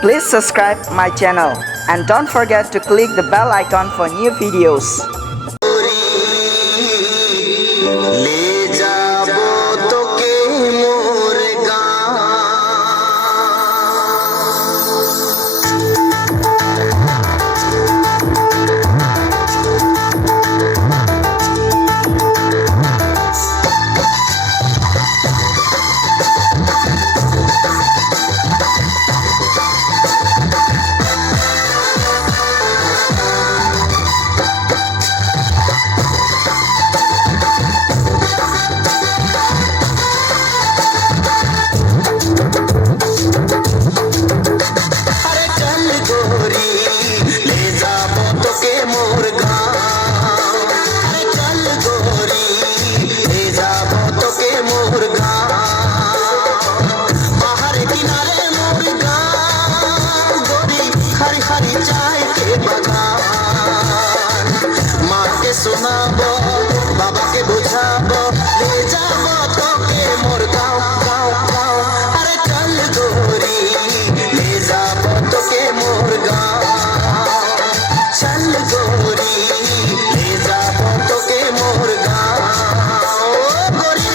Please subscribe my channel and don't forget to click the bell icon for new videos. सुनाबो बाबा के बुझाबो ले जाबो तोके मोर गाँव गाँव गाँव अरे चल गोरी ले जाबो तोके मोर गाँव चल गोरी ले जाबो तोके मोर गाँव गोरी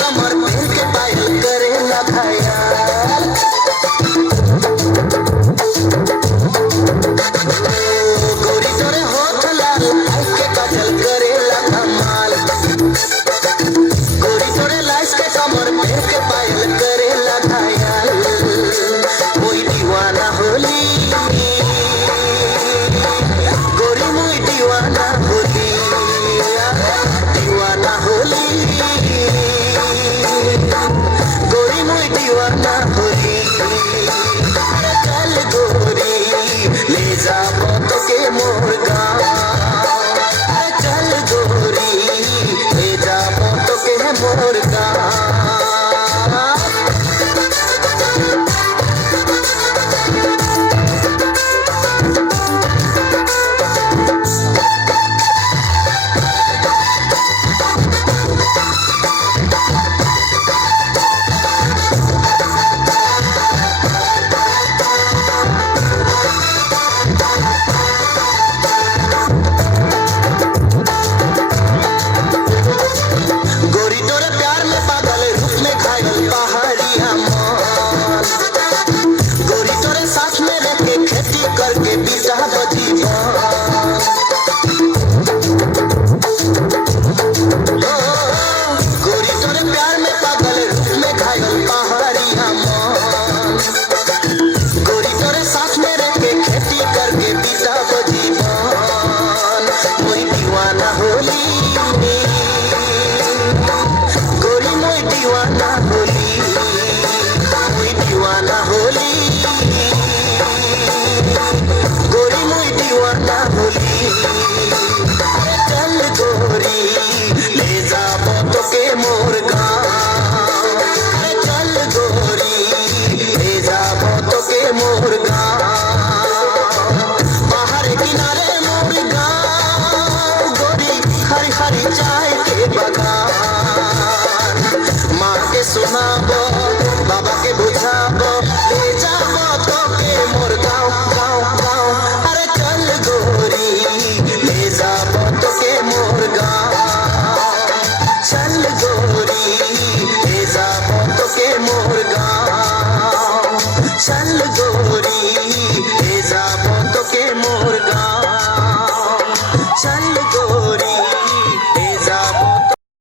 कमर पे के पायल करे लगाए